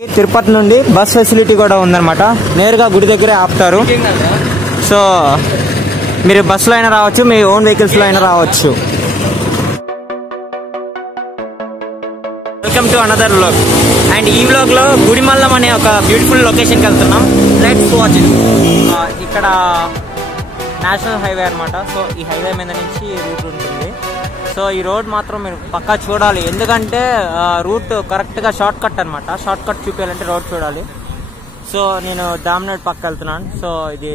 తిరుపతి నుండి bus facility కూడా ఉందన్నమాట. నేరుగా గుడి దగ్గరే ఆపుతారు. సో మీరు బస్సులో అయినా రావచ్చు, మీ ఓన్ వెహికల్స్లో అయినా రావచ్చు. Welcome to another vlog. And ఈ వ్లాగ్లో గుడిమల్లం అనే ఒక బ్యూటిఫుల్ లొకేషన్కి వెళ్తున్నాం. Let's watch it. ఇక్కడ నేషనల్ హైవే అనమాట. సో ఈ హైవే మీద నుంచి రూట్ ఉంటుంది. సో ఈ రోడ్ మాత్రం మీరు పక్కా చూడాలి, ఎందుకంటే రూట్ కరెక్ట్గా షార్ట్ కట్ అనమాట. షార్ట్ కట్ చూపించాలంటే రోడ్ చూడాలి. సో నేను దామ్నాడ్ పక్క వెళ్తున్నాను. సో ఇది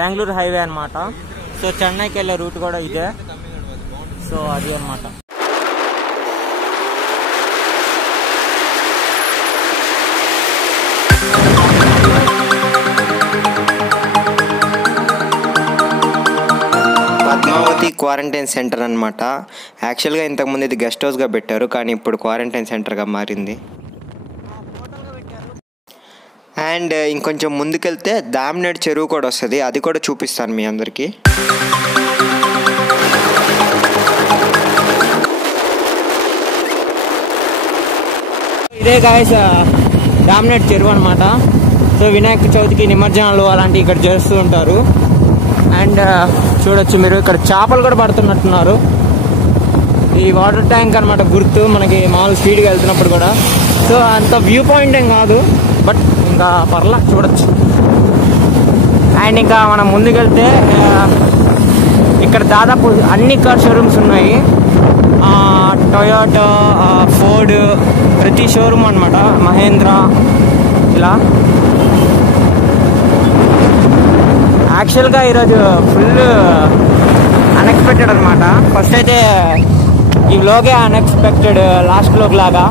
బెంగళూరు హైవే అనమాట. సో చెన్నైకి వెళ్ళే రూట్ కూడా ఇదే. సో అది అనమాట. పద్మావతి క్వారంటైన్ సెంటర్ అనమాట. యాక్చువల్గా ఇంతకుముందు ఇది గెస్ట్ హౌస్గా పెట్టారు, కానీ ఇప్పుడు క్వారంటైన్ సెంటర్గా మారింది. అండ్ ఇంకొంచెం ముందుకెళ్తే దామ్నాడ్ చెరువు కూడా వస్తుంది, అది కూడా చూపిస్తాను మీ అందరికీ. ఇదే గాయస్ దామ్నాడ్ చెరువు అనమాట. సో వినాయక చవితికి నిమజ్జనాలు అలాంటివి ఇక్కడ చేస్తూ ఉంటారు. అండ్ చూడొచ్చు మీరు, ఇక్కడ చేపలు కూడా పడుతున్నట్టున్నారు. ఈ వాటర్ ట్యాంక్ అనమాట గుర్తు మనకి మామూలు స్పీడ్గా వెళ్తున్నప్పుడు కూడా. సో అంత వ్యూ పాయింట్ ఏం కాదు, బట్ ఇంకా పర్లా చూడొచ్చు. అండ్ ఇంకా మనం ముందుకెళ్తే ఇక్కడ దాదాపు అన్ని కార్ షోరూమ్స్ ఉన్నాయి. టొయోటా, ఫోర్డ్, ప్రతి షోరూమ్ అనమాట, మహేంద్ర ఇలా. యాక్చువల్గా ఈరోజు ఫుల్ అన్ఎక్స్పెక్టెడ్ అనమాట. ఫస్ట్ అయితే ఈ వ్లాగే అన్ఎక్స్పెక్టెడ్, లాస్ట్ వ్లాగ్ లాగా.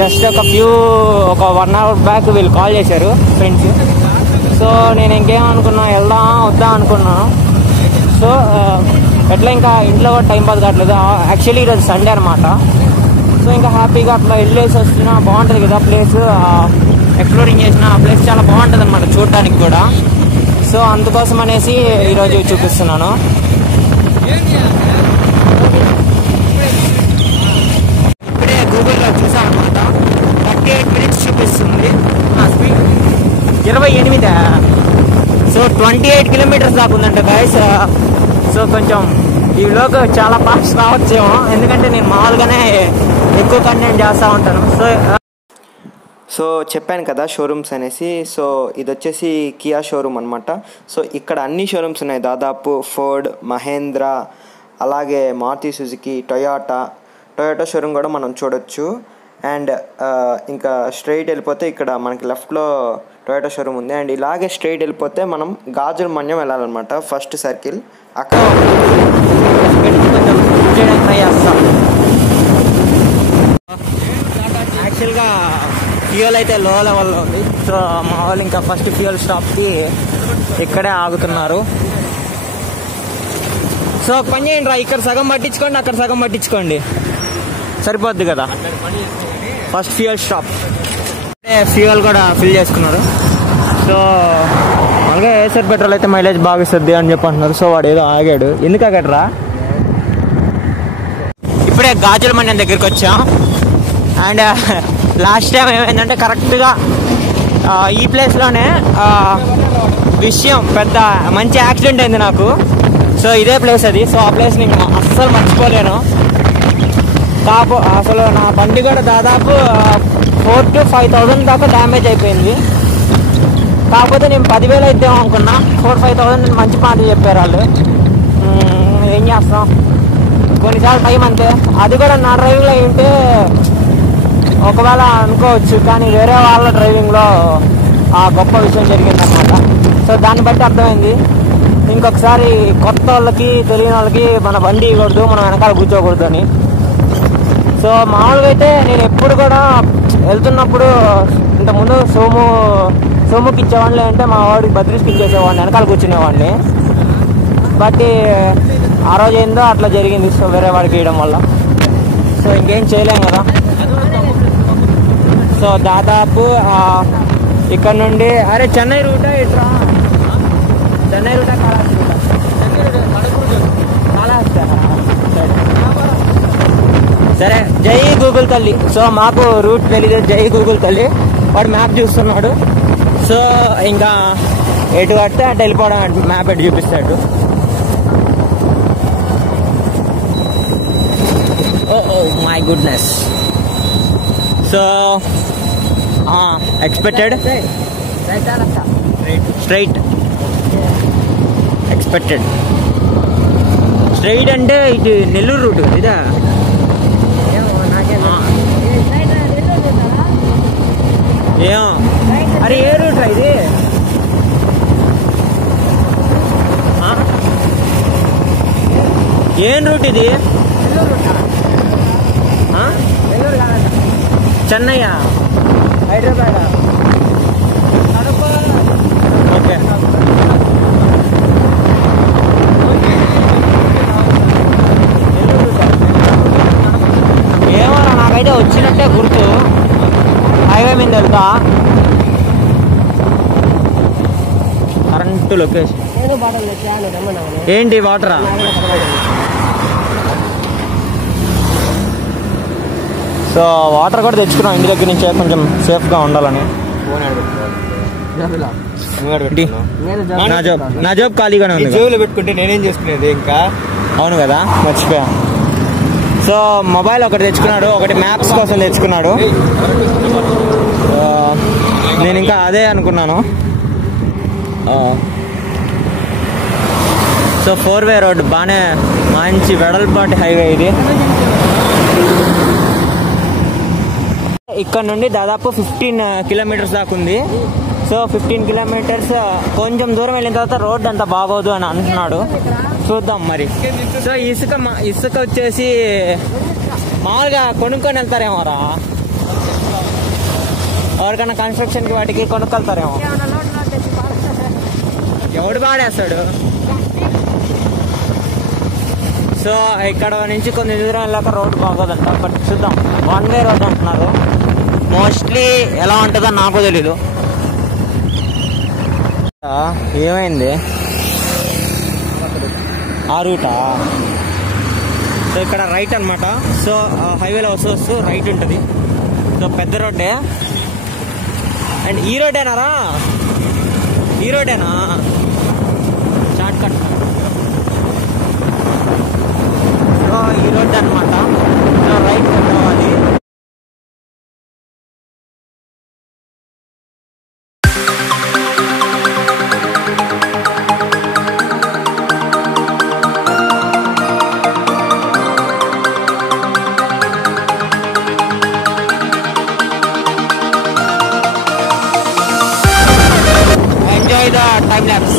జస్ట్ ఒక 1 hour బ్యాక్ వీళ్ళు కాల్ చేశారు ఫ్రెండ్స్. సో నేను ఇంకేమనుకున్నా, వెళ్దాం వద్దా అనుకున్నాను. సో ఎట్లా ఇంకా ఇంట్లో కూడా టైం పాస్ కావట్లేదు. యాక్చువల్లీ ఈరోజు సండే అనమాట. సో ఇంకా హ్యాపీగా అట్లా వెళ్ళేసి వస్తున్నా, బాగుంటుంది కదా ప్లేస్. ఎక్స్ప్లోరింగ్ చేసిన ఆ ప్లేస్ చాలా బాగుంటుంది అనమాట చూడటానికి కూడా. సో అందుకోసం అనేసి ఈరోజు చూపిస్తున్నాను. ఇప్పుడే గూగుల్లో చూసాను అనమాట, 38 minutes చూపిస్తుంది స్పీడ్. 28. సో 28 kilometers దాకా ఉందంట గైస్. సో కొంచెం ఈ వ్లాగ్ చాలా ఫాస్ట్ రావచ్చేమో, ఎందుకంటే నేను మామూలుగానే ఎక్కువ కంటెంట్ చేస్తూ ఉంటాను. సో చెప్పాను కదా షోరూమ్స్ అనేసి. సో ఇది వచ్చేసి కియా షోరూమ్ అనమాట. సో ఇక్కడ అన్ని షోరూమ్స్ ఉన్నాయి దాదాపు. ఫోర్డ్, మహేంద్ర, అలాగే మారుతి సుజుకి, టొయోటా షోరూమ్ కూడా మనం చూడొచ్చు. అండ్ ఇంకా స్ట్రైట్ వెళ్ళిపోతే ఇక్కడ మనకి లెఫ్ట్లో టొయోటా షోరూమ్ ఉంది. అండ్ ఇలాగే స్ట్రైట్ వెళ్ళిపోతే మనం గాజుల మన్యం వెళ్ళాలన్నమాట, ఫస్ట్ సర్కిల్. అక్కడ ట్రై చేస్తాం. యాక్చువల్గా ఫ్యూయల్ అయితే లో లెవెల్లో ఉంది. సో మా వాళ్ళు ఇంకా ఫస్ట్ ఫ్యూయల్ స్టాప్కి ఇక్కడే ఆగుతున్నారు. సో పని చేయండి రా, ఇక్కడ సగం పట్టించుకోండి, అక్కడ సగం పట్టించుకోండి, సరిపోద్ది కదా. First fuel stop. ఫ్యూయల్ కూడా ఫిల్ చేసుకున్నారు. సో అలాగే ఏసర్ పెట్రోల్ అయితే మైలేజ్ బాగా ఇస్తుంది అని చెప్పి అంటున్నారు. సో వాడు ఏదో ఆగాడు, ఎందుకు ఆగాడురా? ఇప్పుడే గాజుల మన్యం దగ్గరికి వచ్చాం. అండ్ లాస్ట్ టైం ఏమైందంటే కరెక్ట్గా ఈ ప్లేస్లోనే విషయం పెద్ద మంచి యాక్సిడెంట్ అయింది నాకు. సో ఇదే ప్లేస్ అది. సో ఆ ప్లేస్ నేను అస్సలు మర్చిపోలేను. అసలు నా బండి కూడా దాదాపు 4,000 to 5,000 దాకా డ్యామేజ్ అయిపోయింది. కాకపోతే నేను 10,000 అయిద్దాం అనుకున్నా. 4,000-5,000 మంచి మాటలు చెప్పారు వాళ్ళు. ఏం చేస్తాం, కొన్నిసార్లు టైం అంతే. అది కూడా నా డ్రైవింగ్లో అయింటే ఒకవేళ అనుకోవచ్చు, కానీ వేరే వాళ్ళ డ్రైవింగ్లో ఆ గొప్ప విషయం జరిగిందనమాట. సో దాన్ని బట్టి అర్థమైంది, ఇంకొకసారి కొత్త వాళ్ళకి తెలియని వాళ్ళకి మన బండి ఇవ్వకూడదు, మనం వెనకాల కూర్చోకూడదు అని. సో మామూలుగా అయితే నేను ఎప్పుడు కూడా వెళ్తున్నప్పుడు ఇంతకుముందు సోముకి ఇచ్చేవాడిని, అంటే మా వాడికి బద్రీస్కి ఇచ్చేసేవాడిని, వెనకాల కూర్చునేవాడిని. బట్ ఆ రోజు ఏందో అట్లా జరిగింది. సో వేరే వాడికి ఇవ్వడం వల్ల సో ఇంకేం చేయలేం కదా. సో దాదాపు ఇక్కడ నుండి చెన్నై రూటా ఇట్లా, చెన్నై రూటా కాళహస్తి రూటా, కాళహస్తి సరే, జై గూగుల్ తల్లి. సో మాకు రూట్ తెలియదు, జై గూగుల్ తల్లి. వాడు మ్యాప్ చూస్తున్నాడు. సో ఇంకా ఎటు కడితే అటు వెళ్ళిపోవడం, మ్యాప్ ఎటు చూపిస్తాడు. Oh my goodness. So expected straight, expected straight అంటే ఇటు నెల్లూరు రూట్ కదా ఇదా? ఏమో. అరే ఏ రూట్ రా ఇది? ఏం రూట్ ఇది? చెన్నయ్య, హైదరాబాద్, ఓకే. ఏమో నాకైతే వచ్చినట్టే గుర్తు. హైవే మీద వెళ్తా. కరెంట్ లొకేషన్ ఏంటి? వాటరా? సో వాటర్ కూడా తెచ్చుకున్నాం ఇంటి దగ్గర నుంచే, కొంచెం సేఫ్గా ఉండాలని. నా జాబ్ ఖాళీగానే ఉంది. జేబులో పెట్టుకుంటే నేనేం చేసుకునేది ఇంకా. అవును కదా, మర్చిపోయా. సో మొబైల్ ఒకటి తెచ్చుకున్నాడు, ఒకటి మ్యాప్స్ కోసం తెచ్చుకున్నాడు. నేను ఇంకా అదే అనుకున్నాను. సో 4-వే రోడ్, బాగానే మంచి వెడల్పాటి హైవే ఇది. ఇక్కడ నుండి దాదాపు 15 కిలోమీటర్స్ దాకా ఉంది. సో 15 కిలోమీటర్స్ కొంచెం దూరం వెళ్ళిన తర్వాత రోడ్ అంతా బాగోదు అని అంటున్నాడు. చూద్దాం మరి. సో ఇసుక వచ్చేసి మామూలుగా కొనుక్కొని వెళ్తారేమోరా, ఎవరికైనా కన్స్ట్రక్షన్కి వాటికి కొనుక్కెళ్తారేమో. ఎవడు పాడేస్తాడు. సో ఇక్కడ నుంచి కొంచెం దూరం వెళ్ళాక రోడ్డు బాగోదంట. బట్ చూద్దాం, 1-వే రోడ్ అంటున్నారు. మోస్ట్లీ ఎలా ఉంటుందో నాకు తెలీదు. ఏమైంది ఆ రూటా? సో ఇక్కడ రైట్ అనమాట. సో హైవేలో వస్తూ రైట్ ఉంటుంది. సో పెద్ద రోడ్డే. అండ్ ఈ రోడ్డేనారా? ఈ రోడ్డేనా? Short cut. సో ఈ రోడ్ అనమాట. సో రైట్ రావాలి. Enjoy the time lapse.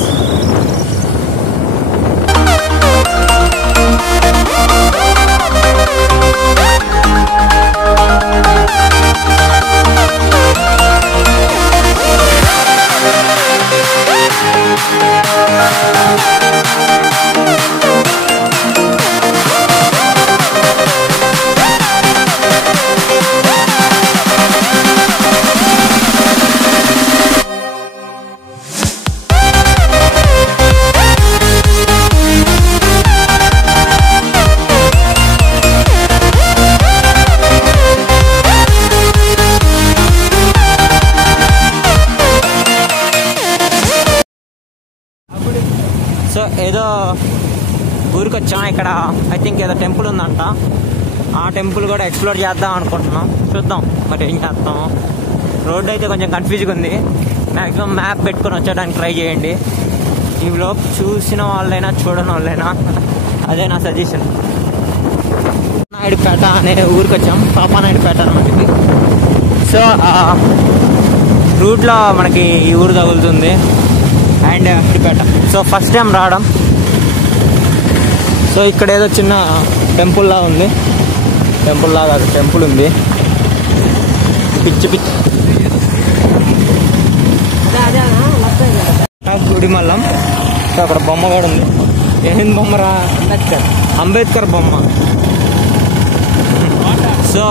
So ఏదో ఊరికి వచ్చాం. ఇక్కడ ఐ థింక్ ఏదో టెంపుల్ ఉందంట. ఆ టెంపుల్ కూడా ఎక్స్ప్లోర్ చేద్దాం అనుకుంటున్నాం. చూద్దాం మరి ఏం చేస్తాం. రోడ్ అయితే కొంచెం కన్ఫ్యూజ్గా ఉంది. మ్యాక్సిమం మ్యాప్ పెట్టుకొని వచ్చేయడానికి ట్రై చేయండి. ఈ వ్లాగ్ చూసిన వాళ్ళైనా చూడని వాళ్ళైనా అదే నా సజెషన్. నాయుడుపేట అనే ఊరికి వచ్చాం. పాపానాయుడుపేట అనమాట ఇది. సో రూట్లో మనకి ఈ ఊరు తగులుతుంది and Naidupeta. So first time రావడం. సో ఇక్కడ ఏదో చిన్న టెంపుల్ లా ఉంది. టెంపుల్ లాగా టెంపుల్ ఉంది. పిచ్చి పిచ్చి గుడి మల్లం. సో అక్కడ బొమ్మ కూడా ఉంది. ఏం బొమ్మరా? అంబేద్కర్ బొమ్మ. సో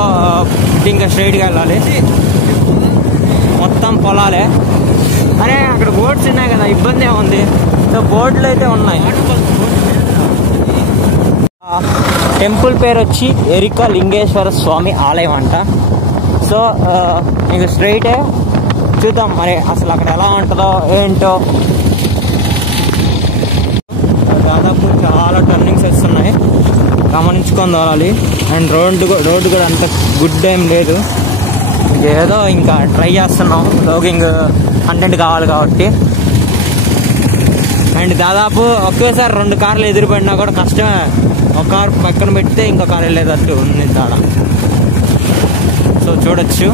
ఇంకా స్ట్రైట్గా వెళ్ళాలి. మొత్తం పొలాలే. అరే అక్కడ బోట్స్ ఉన్నాయి కదా, ఇబ్బంది ఏముంది. సో బోట్లు అయితే ఉన్నాయి. టెంపుల్ పేరు వచ్చి ఎరిక లింగేశ్వర స్వామి ఆలయం అంట. సో మీకు స్ట్రైటే చూద్దాం మరి అసలు అక్కడ ఎలా ఉంటుందో ఏంటో. దాదాపు చాలా టర్నింగ్స్ వస్తున్నాయి, గమనించుకొని తోలాలి. అండ్ రోడ్డు కూడా అంత గుడ్ ఏం లేదు, ఏదో ఇంకా ట్రై చేస్తున్నాం, బ్లాగింగ్ కంటెంట్ కావాలి కాబట్టి. అండ్ దాదాపు ఒకేసారి 2 కార్లు ఎదురుపడినా కూడా కష్టమే. ఒక కారు పక్కన పెడితే ఇంకో కారు వెళ్ళేటట్టు ఉంది చాలా. సో చూడొచ్చు.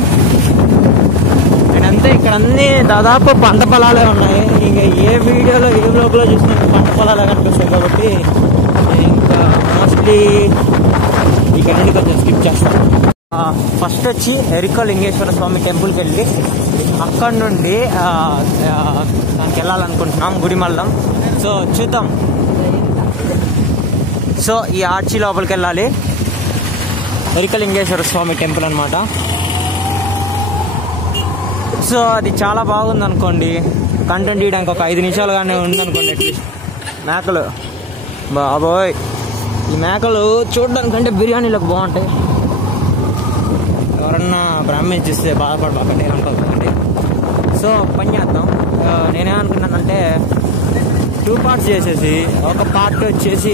అండ్ అంతే, ఇక్కడ అన్నీ దాదాపు పంట పొలాలే ఉన్నాయి. ఇంకా ఏ వీడియోలో ఏ బ్లాగ్లో చూసినా పంట పొలాలే కనిపిస్తాయి కాబట్టి ఇంకా మోస్ట్లీ ఇక్కడ నుండి కొంచెం స్కిప్ చేస్తాను. ఫస్ట్ వచ్చి ఎరిక లింగేశ్వర స్వామి టెంపుల్కి వెళ్ళి అక్కడ నుండి దానికి వెళ్ళాలనుకుంటున్నాం, గుడిమల్లం. సో చూద్దాం. సో ఈ ఆర్చి లోపలికి వెళ్ళాలి, ఎరిక లింగేశ్వర స్వామి టెంపుల్ అనమాట. సో అది చాలా బాగుంది అనుకోండి, కంటెంట్ తీయడానికి ఒక 5 నిమిషాలు కానీ ఉందనుకోండి అట్లీస్ట్. మేకలు బాబోయ్, ఈ మేకలు చూడడానికంటే బిర్యానీలకు బాగుంటాయి. ఎవరన్నా బ్రాహ్మణ్స్ ఇస్తే బాధపడబాకండి అనుకోకండి. సో పని చేద్దాం. నేనేమనుకున్నానంటే 2 పార్ట్స్ చేసేసి ఒక పార్ట్ వచ్చేసి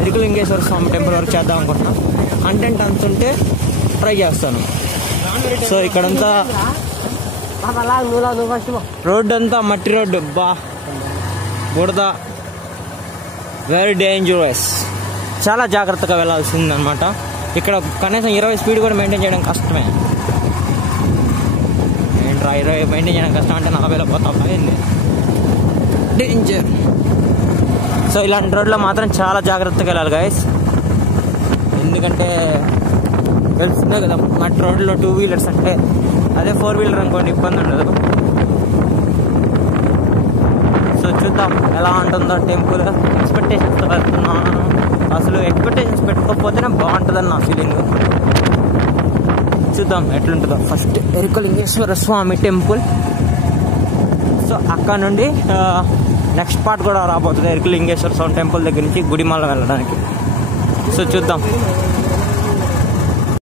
ఎరిక లింగేశ్వర స్వామి టెంపుల్ వరకు చేద్దాం అనుకుంటున్నాను. కంటెంట్ అంతుంటే ట్రై చేస్తాను. సో ఇక్కడంతా రోడ్డు అంతా మట్టి రోడ్డు, బుడద, వెరీ డేంజరస్. చాలా జాగ్రత్తగా వెళ్ళాల్సింది అనమాట. ఇక్కడ కనీసం 20 స్పీడ్ కూడా మెయింటైన్ చేయడం కష్టమే. ఏంట్రా 20 మెయింటైన్ చేయడం కష్టం అంటే 40లో పోతాం, అయింది డేంజర్. సో ఇలాంటి రోడ్లో మాత్రం చాలా జాగ్రత్తగా వెళ్ళాలి గైస్, ఎందుకంటే తెలుస్తుందే కదా మట్టి రోడ్లో 2 వీలర్స్ అంటే. అదే 4 వీలర్ అనుకోండి ఇబ్బంది ఉండదు. సో చూద్దాం ఎలా ఉంటుందో టెంపుల్. ఎక్స్పెక్టేషన్స్తో వెళ్తున్నాను. అసలు ఎక్స్పెక్టేషన్స్ పెట్టుకోకపోతేనే బాగుంటుందని నా ఫీలింగ్. చూద్దాం ఎట్లుంటుందో. ఫస్ట్ ఎరిక లింగేశ్వర స్వామి టెంపుల్. సో అక్కడ నుండి నెక్స్ట్ పార్ట్ కూడా రాబోతుంది, ఎరిక లింగేశ్వర స్వామి టెంపుల్ దగ్గర నుంచి గుడిమల్ల వెళ్ళడానికి. సో చూద్దాం.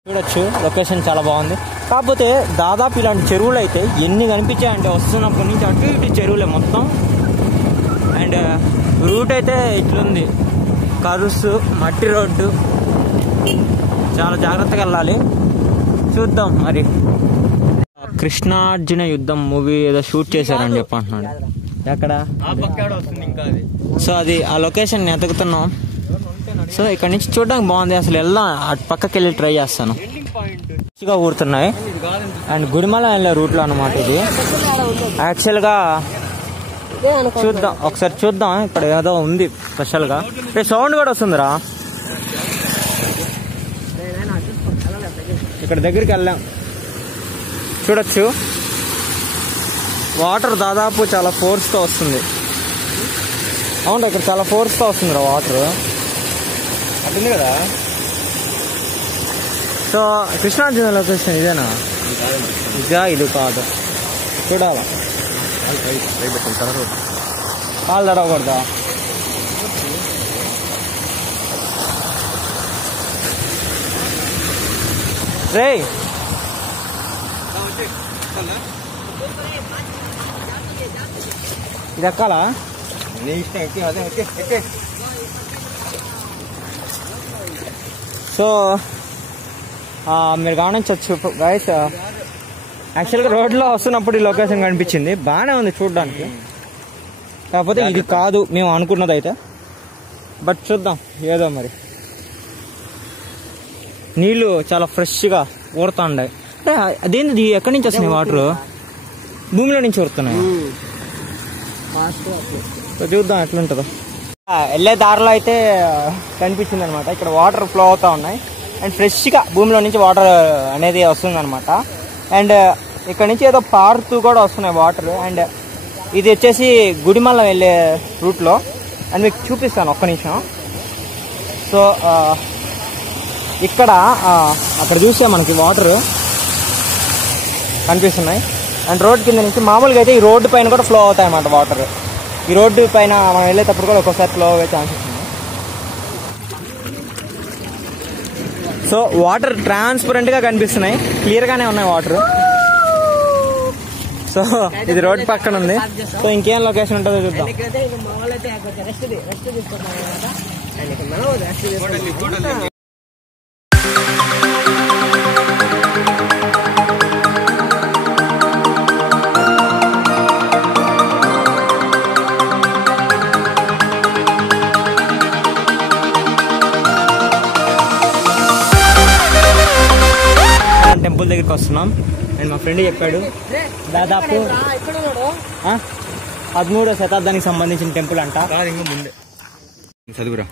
చూడొచ్చు లొకేషన్ చాలా బాగుంది. కాకపోతే దాదాపు ఇలాంటి చెరువులు అయితే ఎన్ని కనిపించాయంటే వస్తున్నప్పటి నుంచి అటు ఇటు చెరువులే మొత్తం. అండ్ రూట్ అయితే ఇట్లుంది, కరుసు మట్టి రోడ్డు, చాలా జాగ్రత్తగా వెళ్ళాలి. చూద్దాం మరి. కృష్ణార్జున యుద్ధం మూవీ ఏదో షూట్ చేశారని చెప్పి అంటున్నాడు. ఎక్కడ? సో అది ఆ లొకేషన్ ఎతుకుతున్నాం. సో ఇక్కడ నుంచి చూడడానికి బాగుంది. అసలు వెళ్దాం, అటు పక్కకి వెళ్ళి ట్రై చేస్తాను. మంచిగా ఊరుతున్నాయి. అండ్ గుడిమల వెళ్ళే రూట్లో అనమాట ఇది. యాక్చువల్గా చూద్దాం, ఒకసారి చూద్దాం. ఇక్కడ ఏదో ఉంది స్పెషల్గా. సౌండ్ కూడా వస్తుందిరా. ఇక్కడ దగ్గరికి వెళ్ళాం, చూడొచ్చు. వాటర్ దాదాపు చాలా ఫోర్స్తో వస్తుంది. అవును, ఇక్కడ చాలా ఫోర్స్తో వస్తుందిరా వాటర్. అట్టుంది కదా. సో కృష్ణార్జున లొకేషన్ ఇదేనా? ఇదా? ఇది కాదు, చూడాలా. కాలు తడవకూడదా? రే ఇది ఎక్కాలా? సో మీరు గమనించవచ్చు గైస్, యాక్చువల్గా రోడ్లో వస్తున్నప్పుడు ఈ లొకేషన్ కనిపించింది, బాగానే ఉంది చూడడానికి. కాకపోతే ఇది కాదు మేము అనుకున్నది అయితే. బట్ చూద్దాం ఏదో మరి. నీళ్ళు చాలా ఫ్రెష్గా ఊరుతా ఉన్నాయి. అదేంటి ఎక్కడి నుంచి వస్తున్నాయి వాటర్? భూమిలో నుంచి ఊరుతున్నాయి. చూద్దాం ఎట్లుంటుందో. వెళ్ళే దారిలో అయితే కనిపించింది అనమాట. ఇక్కడ వాటర్ ఫ్లో అవుతా ఉన్నాయి అండ్ ఫ్రెష్గా భూమిలో నుంచి వాటర్ అనేది వస్తుంది అనమాట. అండ్ ఇక్కడ నుంచి ఏదో పారుతూ కూడా వస్తున్నాయి వాటర్. అండ్ ఇది వచ్చేసి గుడిమల్ల వెళ్ళే రూట్లో. అండ్ మీకు చూపిస్తాను ఒక్క నిమిషం. సో ఇక్కడ అక్కడ చూస్తే మనకి వాటర్ కనిపిస్తున్నాయి. అండ్ రోడ్ కింద నుంచి మామూలుగా అయితే ఈ రోడ్డు పైన కూడా ఫ్లో అవుతాయి అన్నమాట వాటర్. ఈ రోడ్డు పైన మనం వెళ్ళేటప్పుడు కూడా ఒక్కోసారి ఫ్లో అయ్యే ఛాన్సెస్ ఉన్నాయి. సో వాటర్ ట్రాన్స్పరెంట్గా కనిపిస్తున్నాయి, క్లియర్గానే ఉన్నాయి వాటర్. సో ఇది రోడ్ పక్కన ఉంది. సో ఇంకేం లొకేషన్ ఉంటుందో చూద్దాం. టెంపుల్ దగ్గరికి వస్తున్నాం అండ్ మా ఫ్రెండ్ చెప్పాడు దాదాపు 13వ శతాబ్దానికి సంబంధించిన టెంపుల్ అంట. ముందే చదువురా.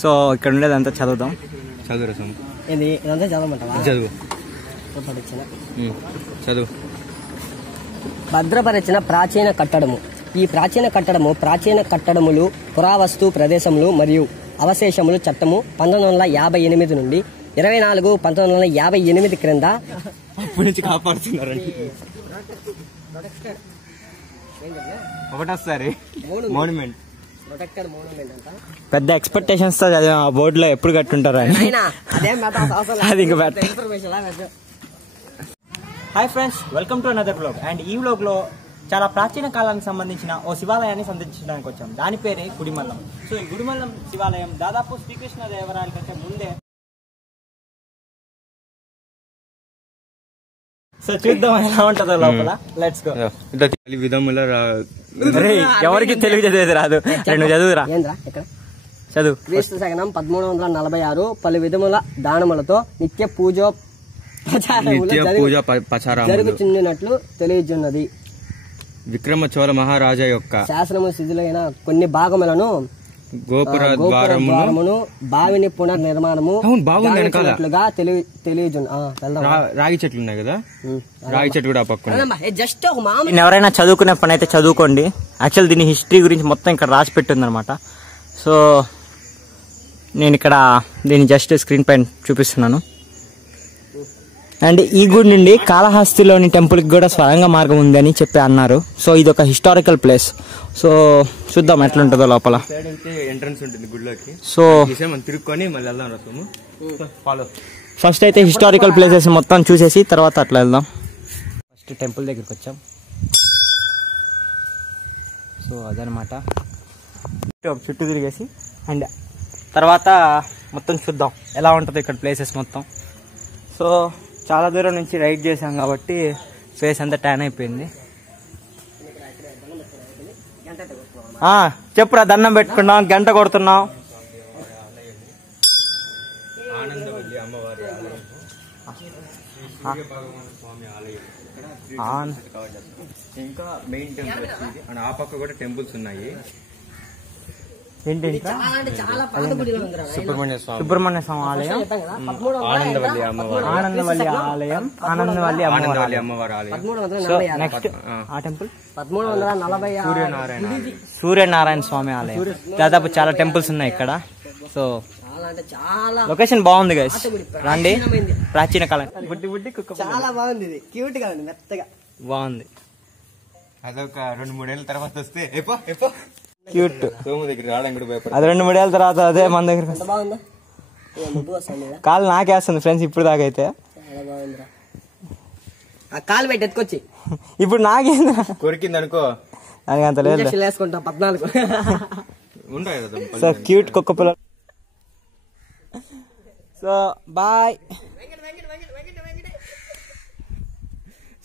సో ఇక్కడ ఉండేదంతా చదువుదాం. చదువురా చదువు చదువు. భద్రపరిచిన ప్రాచీన కట్టడము. ఈ ప్రాచీన కట్టడములు పురావస్తు ప్రదేశములు మరియు అవశేషములు చట్టము 1958 నుండి 24/1958 క్రింద అప్పటి నుంచి కాపాడుతున్నారండి. ఒకటోసారి మోన్యుమెంట్ పెద్ద ఎక్స్పెక్టేషన్స్ తో చదివా ఆ బోర్డులో ఎప్పుడు కట్టుంటారు అని. అది ఇంకా hi friends, welcome to another blog. And ఈ బ్లాగ్ లో చాలా ప్రాచీన కాలానికి సంబంధించిన ఓ శివాలయాన్ని సందర్శించడానికి వచ్చాం. దాని పేరే గుడిమల్లం. సో ఈ గుడిమల్లం శివాలయం దాదాపు శ్రీకృష్ణదేవరాయల కంటే ముందే. సో చూద్దాం ఎలా ఉంటుందో లోపల. Let's go. విధముల ఎవరికి తెలుగు చదివేది రాదు, రెండు చదువురా. చదువు. క్రీస్తు శకనం 1346 పలు విధముల దానములతో నిత్య పూజ జరుగుతున్నట్లు తెలియజున్నది. విక్రమ చోళ మహారాజా యొక్క శాసనము శిథిలైన కొన్ని భాగములను గోపుర ద్వారమును బావిని పునర్నిర్మాణము రాగి చెట్లు ఉన్నాయి కదా, రాగి చెట్లు కూడా పక్కన. జస్ట్ ఎవరైనా చదువుకునే పని అయితే చదువుకోండి. యాక్చువల్ దీని హిస్టరీ గురించి మొత్తం ఇక్కడ రాసి పెట్టింది అనమాట. సో నేను ఇక్కడ దీన్ని జస్ట్ స్క్రీన్ పైన చూపిస్తున్నాను. అండ్ ఈ గుడి నుండి కాళహస్తిలోని టెంపుల్కి కూడా స్వరంగ మార్గం ఉందని చెప్పి అన్నారు. సో ఇది ఒక హిస్టారికల్ ప్లేస్. సో చూద్దాం ఎట్లుంటుందో లోపల. ఎంట్రన్స్ ఉంటుంది గుడిలోకి. సో తిరుక్కొని మళ్ళీ వెళ్దాం రసము. ఫాలో. ఫస్ట్ అయితే హిస్టారికల్ ప్లేసెస్ మొత్తం చూసేసి తర్వాత అట్లా వెళ్దాం. ఫస్ట్ టెంపుల్ దగ్గరికి వచ్చాం. సో అదనమాట, చుట్టూ తిరిగేసి అండ్ తర్వాత మొత్తం చూద్దాం ఎలా ఉంటుంది ఇక్కడ ప్లేసెస్ మొత్తం. సో చాలా దూరం నుంచి రైడ్ చేసాం కాబట్టి ఫేస్ అంతా ట్యాన్ అయిపోయింది. చెప్పురా, దండం పెట్టుకున్నాం, గంట కొడుతున్నాం. ఇంకా మెయిన్ టెంపుల్ అండ్ ఆ పక్క కూడా టెంపుల్స్ ఉన్నాయి. ఏంటి సుబ్రహ్మణ్య స్వామి ఆలయం, ఆనందవల్లి అమ్మవారి అమ్మవారి ఆలయం. సో నెక్స్ట్ ఆ టెంపుల్ 1340 సూర్యనారాయణ స్వామి ఆలయం. దాదాపు చాలా టెంపుల్స్ ఉన్నాయి ఇక్కడ. సో లొకేషన్ బాగుంది గైస్, రండి. ప్రాచీన కాలం బుడ్డి బుడ్డి కుక్క చాలా బాగుంది. ఇది క్యూట్ గా ఉంది, మెత్తగా బాగుంది. అదొక 2-3 ఏళ్ళ తర్వాత వస్తే క్యూట్. సోము దగ్గర రావడం కూడా భయపడ. అది 2-3 ఏళ్ళ తర్వాత అదే మన దగ్గర కాలు నాకేస్తుంది ఫ్రెండ్స్. ఇప్పుడు దాకా అయితే కాలు పెట్టి ఎత్తుకొచ్చి ఇప్పుడు నాకేంది కొరికింది అనుకో, దానికి అంత లేదు. వేసుకుంటా 14 ఉంటాయి. సో క్యూట్ కుక్క పిల్ల. So bye.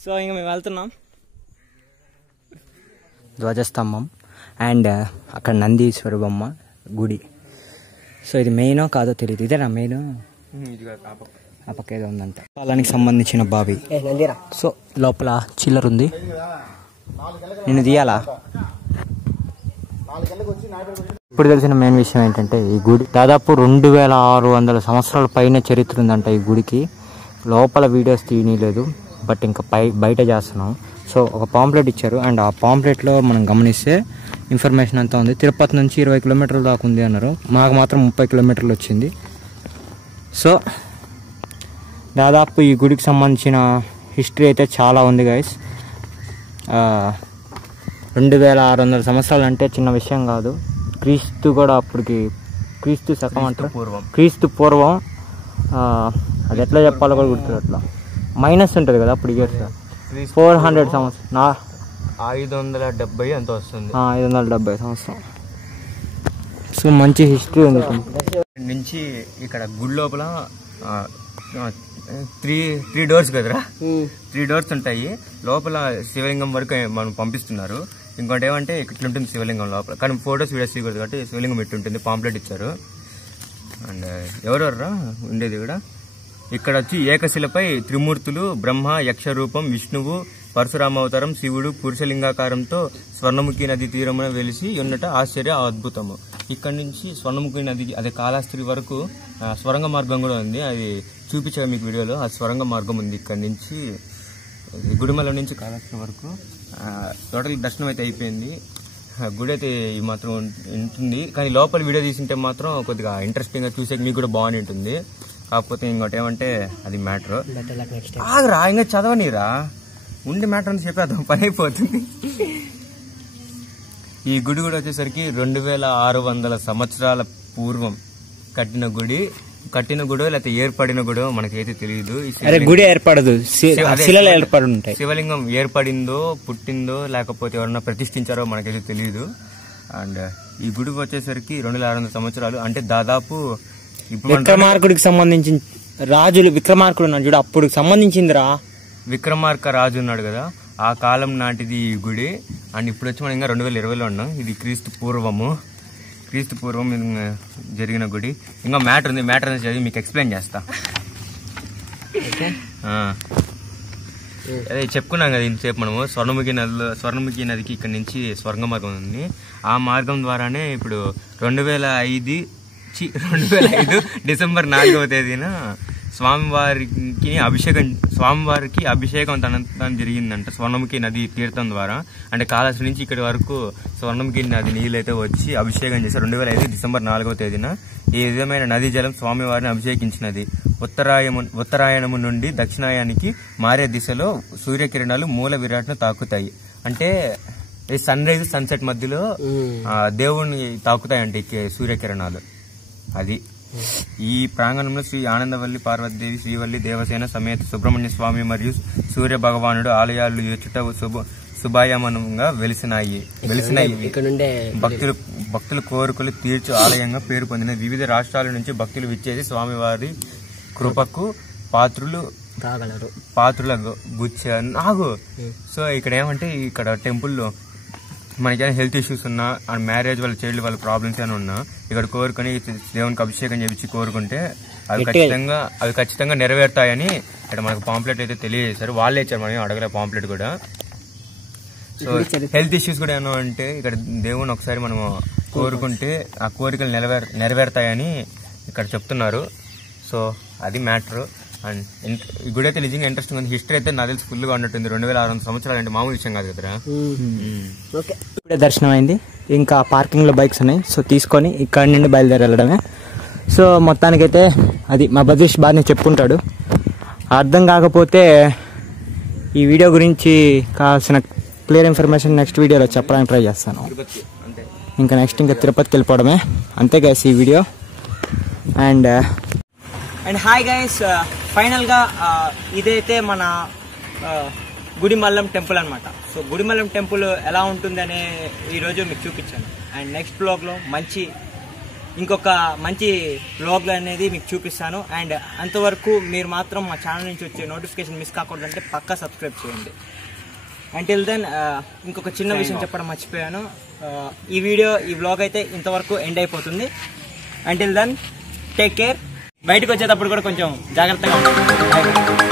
సో ఇంకా మేము వెళ్తున్నాం. ధ్వజస్తంభం అండ్ అక్కడ నందీశ్వర బొమ్మ గుడి. సో ఇది మెయినో కాదో తెలియదు. ఇదేనా మెయిన్? ఆ పక్క ఏదో ఉందంట. కాలానికి సంబంధించిన బావి. సో లోపల చిల్లర ఉంది, నేను తీయాలా? ఇప్పుడు తెలిసిన మెయిన్ విషయం ఏంటంటే ఈ గుడి దాదాపు 2600 సంవత్సరాల పైన చరిత్ర ఉందంట ఈ గుడికి. లోపల వీడియోస్ తీయలేదు, బట్ ఇంకా బయట చేస్తున్నాం. సో ఒక పాంప్లెట్ ఇచ్చారు అండ్ ఆ పాంప్లెట్లో మనం గమనిస్తే ఇన్ఫర్మేషన్ అంతా ఉంది. తిరుపతి నుంచి 20 కిలోమీటర్ల దాకా ఉంది అన్నారు, మాకు మాత్రం 30 కిలోమీటర్లు వచ్చింది. సో దాదాపు ఈ గుడికి సంబంధించిన హిస్టరీ అయితే చాలా ఉంది గైస్. 2600 సంవత్సరాలు అంటే చిన్న విషయం కాదు. క్రీస్తు కూడా అప్పటికి, క్రీస్తు శకం అంటారు, క్రీస్తు పూర్వం అది ఎట్లా చెప్పాలో కూడా గుర్తు అట్లా మైనస్ ఉంటుంది కదా అప్పుడు ఇయర్స్ 400 సంవత్సరం 570 ఎంత వస్తుంది 570 సంవత్సరం. సో మంచి హిస్టరీ ఉంది నుంచి. ఇక్కడ గుడి లోపల 3 డోర్స్ కదరా, 3 డోర్స్ ఉంటాయి. లోపల శివలింగం వరకు మనం పంపిస్తున్నారు. ఇంకోటి ఏమంటే ఇట్లా ఉంటుంది శివలింగం లోపల, కానీ ఫోటోస్ వీడియోస్ తీయకూడదు కాబట్టి శివలింగం ఇట్టుంటుంది. పాంప్లెట్ ఇచ్చారు. అండ్ ఎవరెవర్రా ఉండేది కూడా ఇక్కడ వచ్చి ఏకశిలపై త్రిమూర్తులు బ్రహ్మ, యక్ష రూపం, విష్ణువు, పరశురామ అవతారం, శివుడు పురుషలింగాకారంతో స్వర్ణముఖి నది తీరమున వెలిసి ఉన్నట ఆశ్చర్య అద్భుతము. ఇక్కడ నుంచి స్వర్ణముఖి నది అదే కాళహస్తి వరకు స్వరంగ మార్గం కూడా ఉంది. అది చూపించారు మీకు వీడియోలో. ఆ స్వరంగ మార్గం ఉంది ఇక్కడ నుంచి గుడిమల నుంచి కాళహస్తి వరకు. టోటల్ దర్శనం అయితే అయిపోయింది. గుడి అయితే ఈ మాత్రం ఉంటుంది, కానీ లోపల వీడియో తీసుంటే మాత్రం కొద్దిగా ఇంట్రెస్టింగ్ గా చూసే మీకు కూడా బాగానే ఉంటుంది. కాకపోతే ఇంకోటి ఏమంటే అది మ్యాటర్ ఆగరా, ఇంకా చదవనీరా, ఉండే మ్యాటర్ అని చెప్పేద్దాం, పని అయిపోతుంది. ఈ గుడి కూడా వచ్చేసరికి 2600 సంవత్సరాల పూర్వం కట్టిన గుడి. లేకపోతే ఏర్పడిన గుడో మనకైతే తెలియదు. గుడి ఏర్పడదు, ఏర్పడి ఉంటాయి. శివలింగం ఏర్పడిందో పుట్టిందో లేకపోతే ఎవరన్నా ప్రతిష్ఠించారో మనకైతే తెలియదు. అండ్ ఈ గుడికి వచ్చేసరికి 2600 సంవత్సరాలు అంటే దాదాపు విక్రమార్కుడికి సంబంధించిన రాజులు, విక్రమార్కుడు ఉన్నాడు చూడు, అప్పుడు సంబంధించిందిరా. విక్రమార్క రాజు ఉన్నాడు కదా, ఆ కాలం నాటిది ఈ గుడి. అండ్ ఇప్పుడు వచ్చి మనం ఇంకా 2020లో ఉన్నాం. ఇది క్రీస్తు పూర్వం జరిగిన గుడి. ఇంకా మ్యాటర్ ఉంది, మ్యాటర్ అనేది చదివి మీకు ఎక్స్ప్లెయిన్ చేస్తా. అదే చెప్పుకున్నాం కదా ఇంతసేపు మనము, స్వర్ణముఖి నదికి ఇక్కడ నుంచి స్వర్గ మార్గం ఉంది. ఆ మార్గం ద్వారానే ఇప్పుడు 2005 డిసెంబర్ 4వ తేదీన స్వామివారికి అభిషేకం తన జరిగిందంట స్వర్ణముఖి నది తీర్థం ద్వారా. అంటే కాళహస్తి నుంచి ఇక్కడి వరకు స్వర్ణముఖి నది నీళ్ళైతే వచ్చి అభిషేకం చేశారు 2005 డిసెంబర్ 4వ తేదీన. ఈ విధమైన నదీ జలం స్వామివారిని అభిషేకించినది. ఉత్తరాయణము నుండి దక్షిణాయానికి మారే దిశలో సూర్యకిరణాలు మూల విరాట్ను తాకుతాయి. అంటే ఈ సన్ రైజ్ సన్సెట్ మధ్యలో దేవుణ్ణి తాకుతాయంటే సూర్యకిరణాలు. అది ఈ ప్రాంగణంలో శ్రీ ఆనందవల్లి పార్వతీదేవి, శ్రీవల్లి దేవసేన సమేత సుబ్రహ్మణ్య స్వామి మరియు సూర్య భగవానుడు ఆలయాలు ఎచ్చుట శుభాయమనంగా వెలిసినాయి. భక్తుల కోరికలు తీర్చు ఆలయంగా పేరు పొందిన వివిధ రాష్ట్రాల నుంచి భక్తులు విచ్చేసి స్వామివారి కృపకు పాత్రుల గుచ్చారు. సో ఇక్కడ ఏమంటే ఇక్కడ టెంపుల్లో మనకేమైనా హెల్త్ ఇష్యూస్ ఉన్నా, అండ్ మ్యారేజ్ వాళ్ళ చైల్డ్ వాళ్ళ ప్రాబ్లమ్స్ ఏమైనా ఉన్నా ఇక్కడ కోరుకొని దేవునికి అభిషేకం చేయించి కోరుకుంటే అవి ఖచ్చితంగా నెరవేరుతాయని ఇక్కడ మనకు పాంప్లెట్ అయితే తెలియజేశారు. వాళ్ళే ఇచ్చారు, మనం అడగలే పాంప్లెట్ కూడా. సో హెల్త్ ఇష్యూస్ కూడా ఏమన్నా అంటే ఇక్కడ దేవుని ఒకసారి మనం కోరుకుంటే ఆ కోరికలు నెరవేరుతాయని ఇక్కడ చెప్తున్నారు. సో అది మ్యాటర్. అండ్ ఈ గుడి అయితే నిజంగా ఇంట్రెస్టింగ్ ఉంది. హిస్టరీ అయితే నాకు తెలిసి ఫుల్ గా ఉన్నట్టుంది. 2600 సంవత్సరాలు అంటే మామూలు విషయం కాదు కదరా. ఇప్పుడే దర్శనం అయింది. ఇంకా పార్కింగ్ లో బైక్స్ ఉన్నాయి, సో తీసుకొని ఇక్కడ నుండి బయలుదేరి వెళ్ళడమే. సో మొత్తానికైతే అది మా బదీష్ బాగానే చెప్పుకుంటాడు. అర్థం కాకపోతే ఈ వీడియో గురించి కావాల్సిన క్లియర్ ఇన్ఫర్మేషన్ నెక్స్ట్ వీడియోలో చెప్పడానికి ట్రై చేస్తాను. ఇంకా తిరుపతికి వెళ్ళిపోవడమే అంతే గైస్ ఈ వీడియో. అండ్ హాయ్ గైస్, ఫైనల్గా ఇదైతే మన గుడిమల్లం టెంపుల్ అనమాట. సో గుడిమల్లం టెంపుల్ ఎలా ఉంటుందనే ఈరోజు మీకు చూపించాను. అండ్ నెక్స్ట్ బ్లాగ్లో ఇంకొక మంచి బ్లాగ్ అనేది మీకు చూపిస్తాను. అండ్ అంతవరకు మీరు మాత్రం మా ఛానల్ నుంచి వచ్చే నోటిఫికేషన్ మిస్ కాకూడదంటే పక్కా సబ్స్క్రైబ్ చేయండి. అంటిల్ దెన్ ఇంకొక చిన్న విషయం చెప్పడం మర్చిపోయాను. ఈ బ్లాగ్ అయితే ఇంతవరకు ఎండ్ అయిపోతుంది. Until then take care. బయటకు వచ్చేటప్పుడు కూడా కొంచెం జాగ్రత్తగా ఉంటుంది.